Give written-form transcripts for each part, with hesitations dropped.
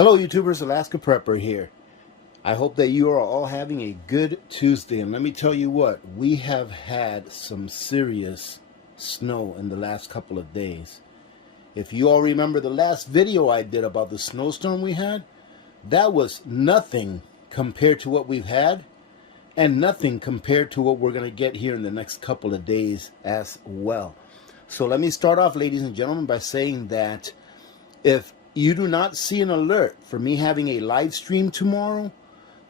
Hello YouTubers, Alaska Prepper here. I hope that you are all having a good Tuesday, and let me tell you what, we have had some serious snow in the last couple of days. If you all remember the last video I did about the snowstorm we had, that was nothing compared to what we've had, and nothing compared to what we're going to get here in the next couple of days as well. So let me start off, ladies and gentlemen, by saying that if you do not see an alert for me having a live stream tomorrow,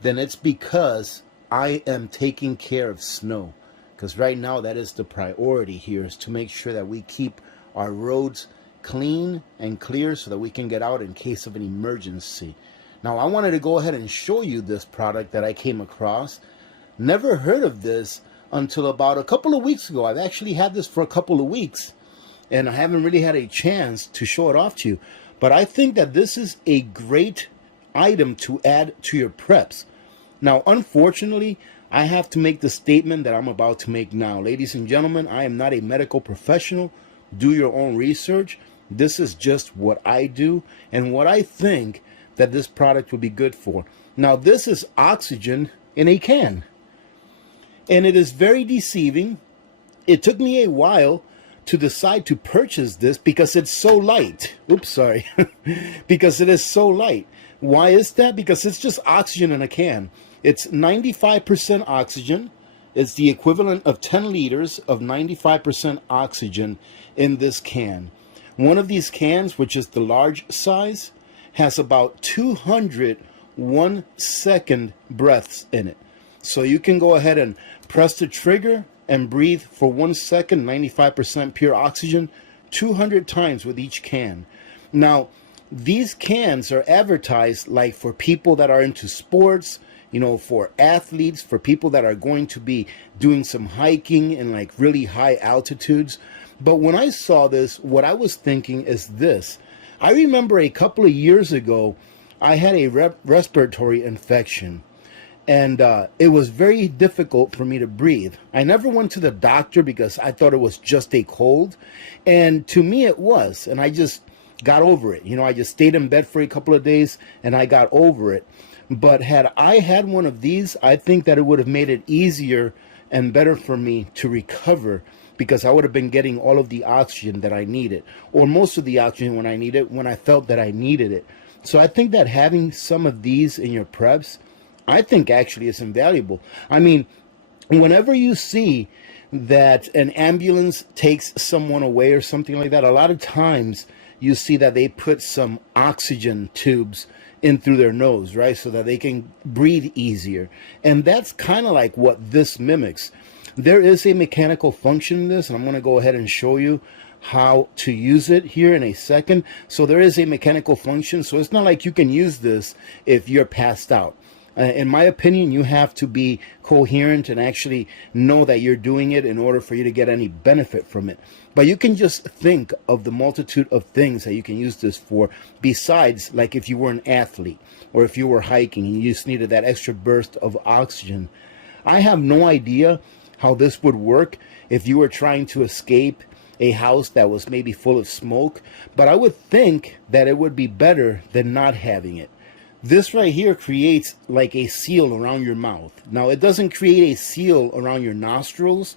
then it's because I am taking care of snow. Because right now that is the priority here, is to make sure that we keep our roads clean and clear so that we can get out in case of an emergency. Now I wanted to go ahead and show you this product that I came across. Never heard of this until about a couple of weeks ago. I've actually had this for a couple of weeks and I haven't really had a chance to show it off to you. But I think that this is a great item to add to your preps. Now, unfortunately, I have to make the statement that I'm about to make now. Ladies and gentlemen, I am not a medical professional. Do your own research. This is just what I do and what I think that this product would be good for. Now, this is oxygen in a can. And it is very deceiving. It took me a while to decide to purchase this because it's so light. Oops, sorry. Because it is so light. Why is that? Because it's just oxygen in a can. It's 95% oxygen. It's the equivalent of 10 liters of 95% oxygen in this can. One of these cans, which is the large size, has about 200 1-second breaths in it. So you can go ahead and press the trigger and breathe for 1 second, 95% pure oxygen, 200 times with each can. Now, these cans are advertised like for people that are into sports, you know, for athletes, for people that are going to be doing some hiking in like really high altitudes. But when I saw this, what I was thinking is this. I remember a couple of years ago, I had a respiratory infection. And it was very difficult for me to breathe. I never went to the doctor because I thought it was just a cold. And to me it was. And I just got over it. You know, I just stayed in bed for a couple of days and I got over it. But had I had one of these, I think that it would have made it easier and better for me to recover, because I would have been getting all of the oxygen that I needed, or most of the oxygen when I needed, when I felt that I needed it. So I think that having some of these in your preps, I think actually it's invaluable. I mean, whenever you see that an ambulance takes someone away or something like that, a lot of times you see that they put some oxygen tubes in through their nose, right? So that they can breathe easier. And that's kind of like what this mimics. There is a mechanical function in this, and I'm going to go ahead and show you how to use it here in a second. So there is a mechanical function. So it's not like you can use this if you're passed out. In my opinion, you have to be coherent and actually know that you're doing it in order for you to get any benefit from it. But you can just think of the multitude of things that you can use this for, besides like if you were an athlete or if you were hiking and you just needed that extra burst of oxygen. I have no idea how this would work if you were trying to escape a house that was maybe full of smoke, but I would think that it would be better than not having it. This right here creates like a seal around your mouth. Now, it doesn't create a seal around your nostrils,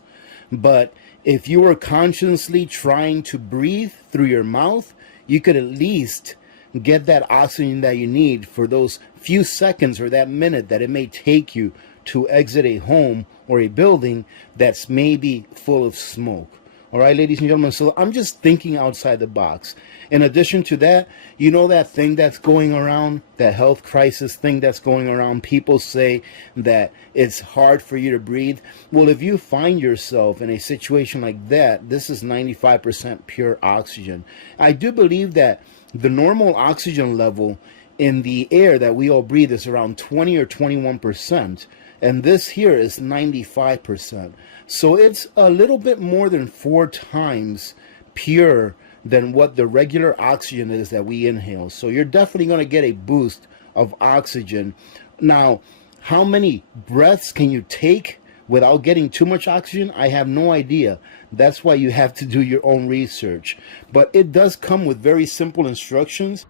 but if you were consciously trying to breathe through your mouth, you could at least get that oxygen that you need for those few seconds or that minute that it may take you to exit a home or a building that's maybe full of smoke. All right, ladies and gentlemen, so I'm just thinking outside the box. In addition to that, you know that thing that's going around, that health crisis thing that's going around, people say that it's hard for you to breathe. Well, if you find yourself in a situation like that, this is 95% pure oxygen. I do believe that the normal oxygen level in the air that we all breathe is around 20 or 21%. And this here is 95%. So it's a little bit more than 4 times pure than what the regular oxygen is that we inhale. So you're definitely going to get a boost of oxygen. Now, how many breaths can you take without getting too much oxygen? I have no idea. That's why you have to do your own research. But it does come with very simple instructions.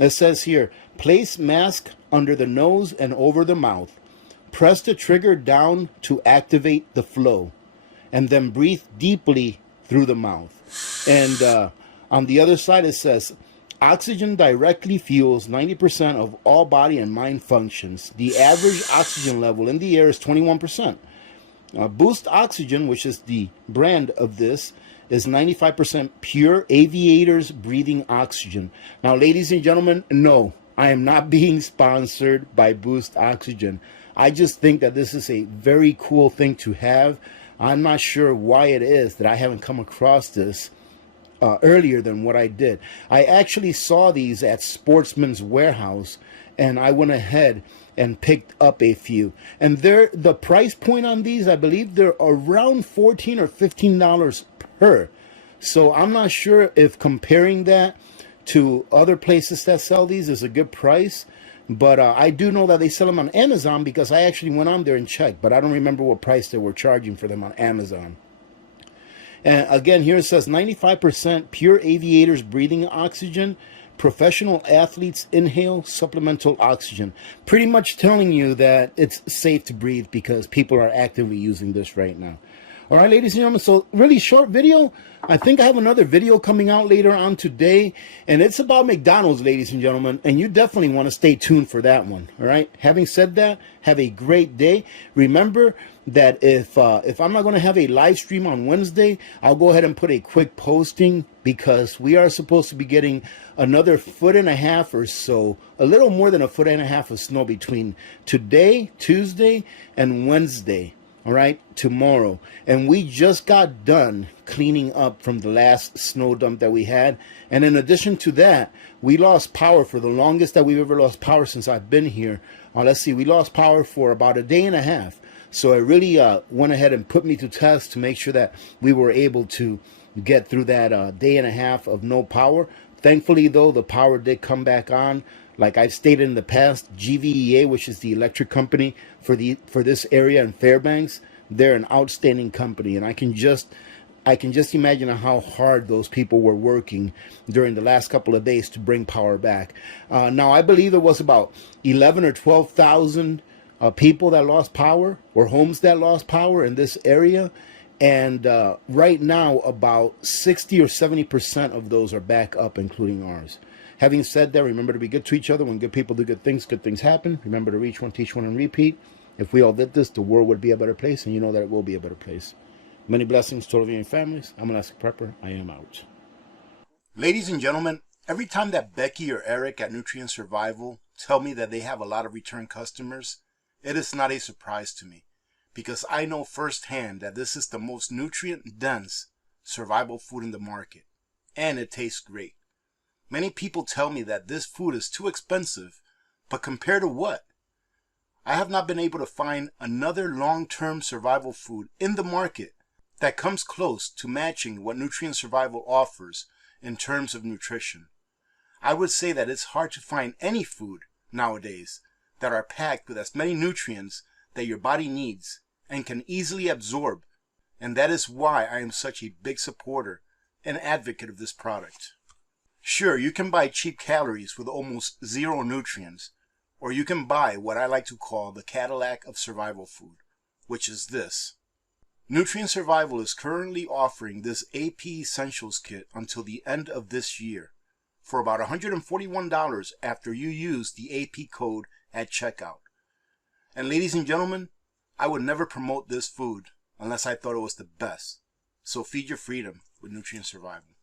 It says here, place mask under the nose and over the mouth. Press the trigger down to activate the flow, and then breathe deeply through the mouth. And on the other side, it says, oxygen directly fuels 90% of all body and mind functions. The average oxygen level in the air is 21%. Boost Oxygen, which is the brand of this, is 95% pure aviators breathing oxygen. Now, ladies and gentlemen, no, I am not being sponsored by Boost Oxygen. I just think that this is a very cool thing to have. I'm not sure why it is that I haven't come across this earlier than what I did. I actually saw these at Sportsman's Warehouse, and I went ahead and picked up a few. And the price point on these, I believe they're around $14 or $15 per. So I'm not sure if comparing that to other places that sell these is a good price. But I do know that they sell them on Amazon, because I actually went on there and checked. But I don't remember what price they were charging for them on Amazon. And again, here it says 95% pure aviators breathing oxygen. Professional athletes inhale supplemental oxygen. Pretty much telling you that it's safe to breathe because people are actively using this right now. All right, ladies and gentlemen, so really short video. I think I have another video coming out later on today, and it's about McDonald's, ladies and gentlemen, and you definitely want to stay tuned for that one. All right, having said that, have a great day. Remember that if I'm not going to have a live stream on Wednesday, I'll go ahead and put a quick posting, because we are supposed to be getting another 1.5 feet or so, a little more than 1.5 feet of snow between today, Tuesday, and Wednesday. All right, tomorrow. And we just got done cleaning up from the last snow dump that we had. And in addition to that, we lost power for the longest that we've ever lost power since I've been here. Let's see, we lost power for about 1.5 days. So it really went ahead and put me to test to make sure that we were able to get through that 1.5 days of no power. Thankfully, though, the power did come back on. Like I've stated in the past, GVEA, which is the electric company for this area in Fairbanks, they're an outstanding company, and I can just imagine how hard those people were working during the last couple of days to bring power back. Now, I believe it was about 11 or 12,000 people that lost power, or homes that lost power in this area. And right now, about 60 or 70% of those are back up, including ours. Having said that, remember to be good to each other. When good people do good things happen. Remember to reach one, teach one, and repeat. If we all did this, the world would be a better place, and you know that it will be a better place. Many blessings to all of you and families. I'm Elastic Prepper. I am out. Ladies and gentlemen, every time that Becky or Eric at Nutrient Survival tell me that they have a lot of return customers, it is not a surprise to me, because I know firsthand that this is the most nutrient-dense survival food in the market, and it tastes great. Many people tell me that this food is too expensive, but compared to what? I have not been able to find another long-term survival food in the market that comes close to matching what Nutrient Survival offers in terms of nutrition. I would say that it's hard to find any food nowadays that are packed with as many nutrients that your body needs and can easily absorb, and that is why I am such a big supporter and advocate of this product. Sure, you can buy cheap calories with almost zero nutrients, or you can buy what I like to call the Cadillac of survival food, which is this. Nutrient Survival is currently offering this AP Essentials Kit until the end of this year for about $141 after you use the AP code at checkout. And ladies and gentlemen, I would never promote this food unless I thought it was the best. So feed your freedom with Nutrient Survival.